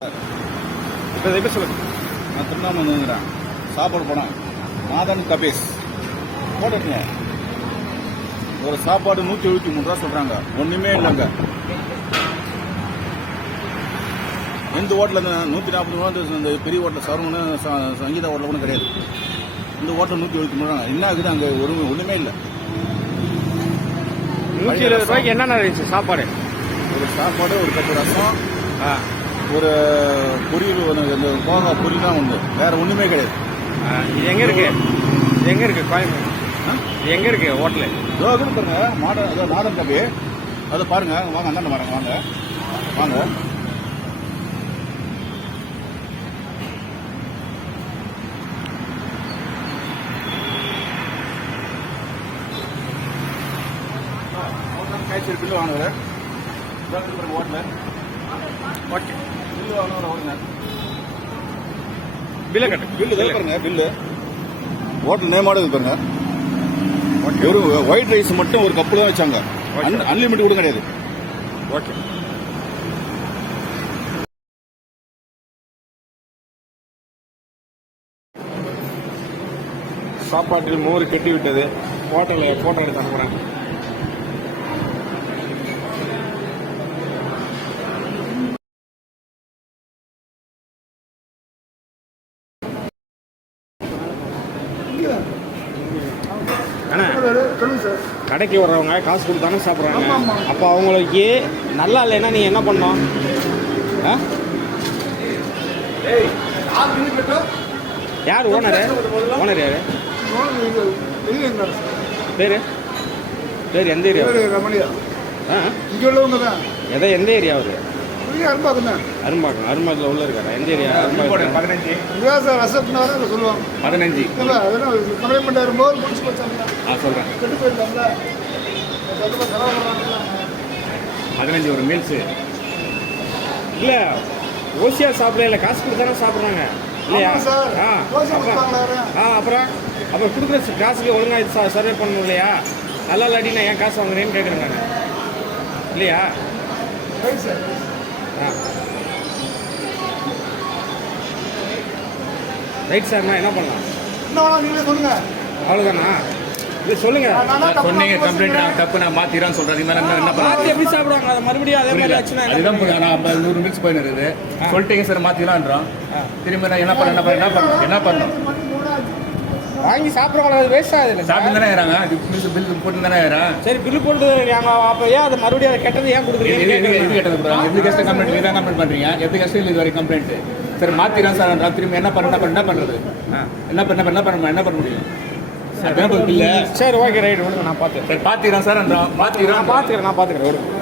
இப்போ சொல்லுங்க? நான் திருவண்ணாமலைங்கிறேன் சாப்பாடு போனேன் மாதன் கபேஸ். போட்டுங்க ஒரு சாப்பாடு நூற்றி எழுபத்தி மூணு ரூபா சொல்கிறாங்க ஒன்றுமே இல்லைங்க. எந்த ஹோட்டலில் நூற்றி நாற்பது ரூபா இந்த- பெரிய ஹோட்டல் சரவணு ச- சங்கீதா ஹோட்டல் கூட கிடையாது. இந்த ஹோட்டல் நூற்றி எழுபத்தி மூணு என்ன ஆகுது அங்கே? ஒரு ஒன்றுமே இல்லை. நூற்றி இருபது ரூபாய்க்கு என்னென்ன இருந்துச்சு சாப்பாடு? ஒரு சாப்பாடு ஒரு கப்பு ரசம். ஆ. ஒரு பொரியல் ஒன்று இந்த போகா பொரியல் தான் உண்டு வேற ஒன்றுமே கிடையாது. இது எங்க இருக்கு? இது எங்க இருக்கு? கோயம்புத்தூர்? இது எங்க இருக்கு? ஹோட்டலு. இதோ பாருங்க மாடல் அதோ மாடல் கபி. அதை பாருங்க வாங்க அந்தாண்ட வரேங்க வாங்க. வாங்க. காய்ச்சல் பில்லு வாங்குற ஹோட்டல். ஓகே. பில்லு பில்லை கட்டு. பில்லு தான் பாருங்க பில்லு ஹோட்டல் நேமாடு இது பாருங்க. வெறும் ஒயிட் ரைஸ் மட்டும் ஒரு கப்பு தான் வச்சாங்க. அன்லிமிட்டட் கூட கிடையாது. ஓகே. சாப்பாட்டில் மோர் கெட்டி விட்டது ஹோட்டலில் ஃபோட்டோ எடுத்து அனுப்புகிறேன் கடைக்கு வர்றவங்க காசு கொடுத்தானே சாப்பிட்றாங்க. அப்போ அவங்களுக்கு நல்லா இல்லைன்னா நீ என்ன பண்ணோம்? யார் ஓனர்? ஓனர் யார்? பேர்? பேர் எந்த ஏரியா? ரமணியா. ஆ? இங்கே உள்ளவங்க தான். எதை எந்த ஏரியா அவர்? இங்கே அரும்பாக்கம் தான். அரும்பாக்கம் அரும்பாக்கில் உள்ள இருக்காரா? எந்த ஏரியா? அரும்பாக்கம் பதினஞ்சு. விவசாய ரசப்னாரு அதை சொல்லுவாங்க. பதினஞ்சு. இல்லை அதெல்லாம் கம்ப்ளைண்ட் பண்ணாரு போது முடிச்சு வச்சாங்க நான் சொல்றேன். கெட்டு பண்ணுறாங்க பதினஞ்சு ஒரு மீல்ஸ் இல்லை ஓசியா சாப்பிடல இல்லை காசு கொடுத்தானே சாப்பிட்றாங்க. இல்லையா? சார். ஆ? ஆ அப்புறம் அப்புறம் கொடுக்குற காசுக்கு ஒழுங்காக சர்வே பண்ணணும் இல்லையா? நல்லா இல்லாட்டி நான் ஏன் காசு வாங்குறேன்னு கேட்குறேன் நான். இல்லையா? ரைட் சார்ண்ணா என்ன பண்ணலாம்? என்ன நீங்களே சொல்லுங்க. அவ்வளோதானா இது சொல்லுங்க. நான் சொன்னீங்க நான் கம்ப்ளைண்ட் பேசுறேன். தப்பு நான் மாத்திரான்னு சொல்றேன். இது மேல என்ன பண்ணலாம்? எப்படி சாப்பிடுவாங்க? அதை மறுபடியும் அதே மாதிரி ஆச்சுன்னா என்ன அதுதான்? நான் ஐம்பது நூறு மில்ஸ் போயின்னு இருக்குது. சொல்லிட்டீங்க சார் மாத்திக்கலான்றோம் ஆ. திரும்ப நான் என்ன பண்ண என்ன பண்ண என்ன பண்ணணும்? வாங்கி சாப்பிட்றவங்க அது வேஸ்ட் ஆகுது சாப்பிட்டு தானே மில்ஸ் பில் போட்டு தானே இருக்கிறான் சரி பில்லு போட்டு நாங்கள் அப்போ ஏன் அதை மறுபடியும் அதை கெட்டது ஏன் கொடுக்குறீங்க? எது கேட்டது ப்ரோ எது கஷ்டம் கம்ப்ளைண்ட் இதான் கம்ப்ளைண்ட் பண்றீங்க? எது கஷ்டம் இல்லை இது வரை கம்ப்ளைண்ட் சார் மாத்திரம் சார் திரும்ப என்ன பண்ண என்ன பண்ண என்ன பண்ண என்ன பண்ண என்ன பண்ண முடியும்? சரி ஓகே ரைட் விடுங்க நான் பார்த்துக்கிறேன் சார் பாத்திரம் சார் நான் பார்த்துக்கிறேன் நான் பார்த்துக்கிறேன் விடுங்க.